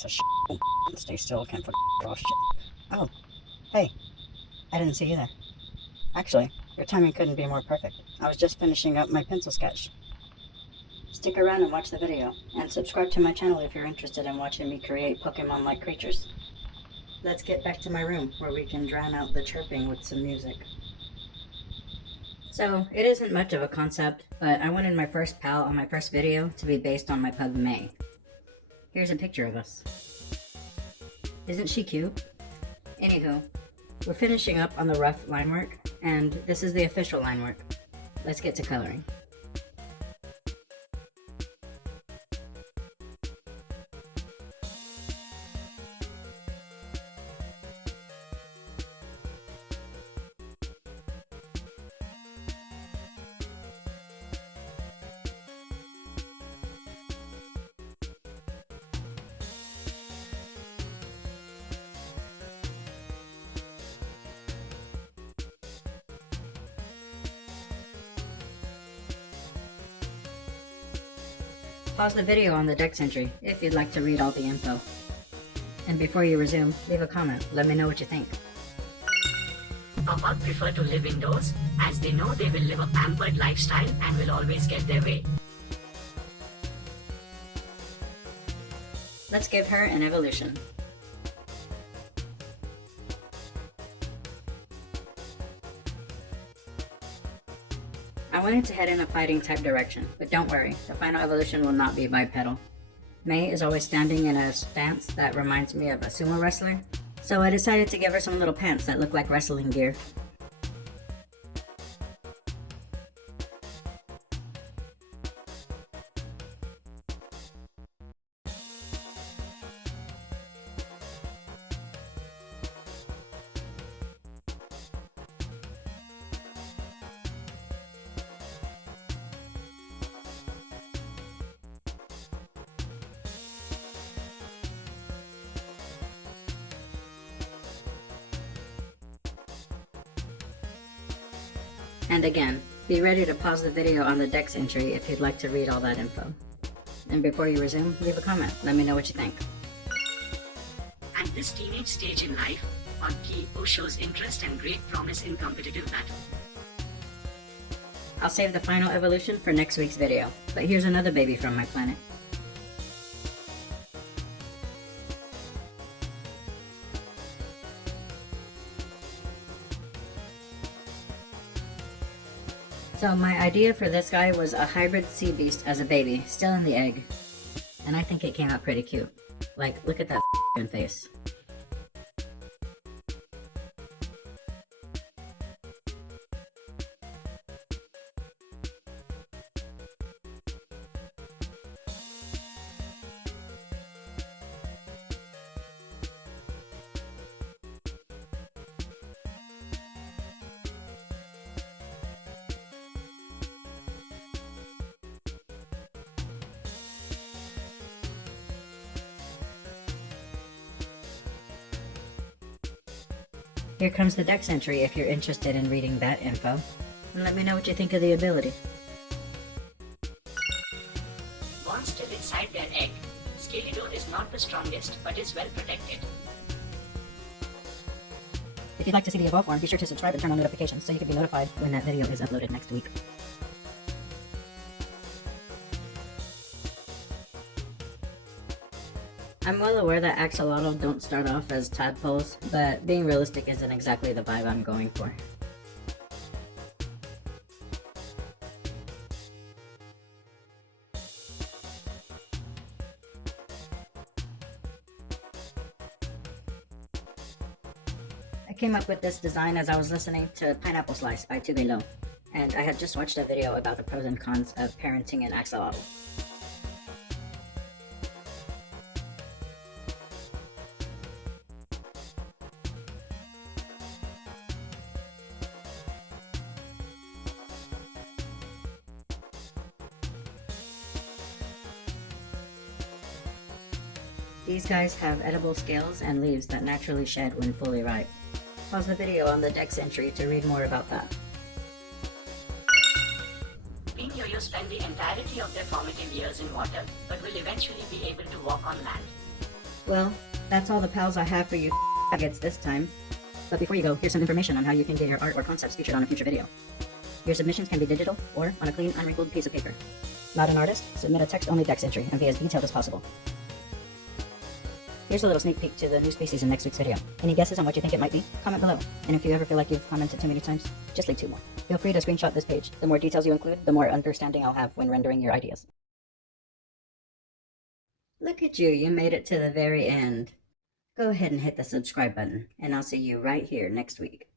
piece of shit. Stay still, can't fucking draw shit. Oh, hey, I didn't see you there. Actually, your timing couldn't be more perfect. I was just finishing up my pencil sketch. Stick around and watch the video, and subscribe to my channel if you're interested in watching me create Pokemon-like creatures. Let's get back to my room, where we can drown out the chirping with some music. So, it isn't much of a concept, but I wanted my first pal on my first video to be based on my pug May. Here's a picture of us. Isn't she cute? Anywho, we're finishing up on the rough line work, and this is the official line work. Let's get to coloring. Pause the video on the dex entry if you'd like to read all the info. And before you resume, leave a comment. Let me know what you think. PUG prefer to live indoors as they know they will live a pampered lifestyle and will always get their way. Let's give her an evolution. I wanted to head in a fighting type direction, but don't worry, the final evolution will not be bipedal. May is always standing in a stance that reminds me of a sumo wrestler, so I decided to give her some little pants that look like wrestling gear. And again, be ready to pause the video on the dex entry if you'd like to read all that info. And before you resume, leave a comment. Let me know what you think. At this teenage stage in life, PUG shows interest and great promise in competitive battle. I'll save the final evolution for next week's video, but here's another baby from my planet. So my idea for this guy was a hybrid sea beast as a baby, still in the egg. And I think it came out pretty cute. Like, look at that f***ing face. Here comes the dex entry if you're interested in reading that info. And let me know what you think of the ability. Born still inside their egg, Skeleton is not the strongest but is well protected. If you'd like to see the evolve form, be sure to subscribe and turn on notifications so you can be notified when that video is uploaded next week. I'm well aware that axolotl don't start off as tadpoles, but being realistic isn't exactly the vibe I'm going for. I came up with this design as I was listening to Pineapple Slice by Tugelo, and I had just watched a video about the pros and cons of parenting an axolotl. These guys have edible scales and leaves that naturally shed when fully ripe. Pause the video on the dex entry to read more about that. Being yo-yos spend the entirety of their formative years in water, but will eventually be able to walk on land. Well, that's all the pals I have for you gets this time. But before you go, here's some information on how you can get your art or concepts featured on a future video. Your submissions can be digital or on a clean, unwrinkled piece of paper. Not an artist? Submit a text-only text entry and be as detailed as possible. Here's a little sneak peek to the new species in next week's video. Any guesses on what you think it might be? Comment below. And if you ever feel like you've commented too many times, just leave 2 more. Feel free to screenshot this page. The more details you include, the more understanding I'll have when rendering your ideas. Look at you made it to the very end. Go ahead and hit the subscribe button, and I'll see you right here next week.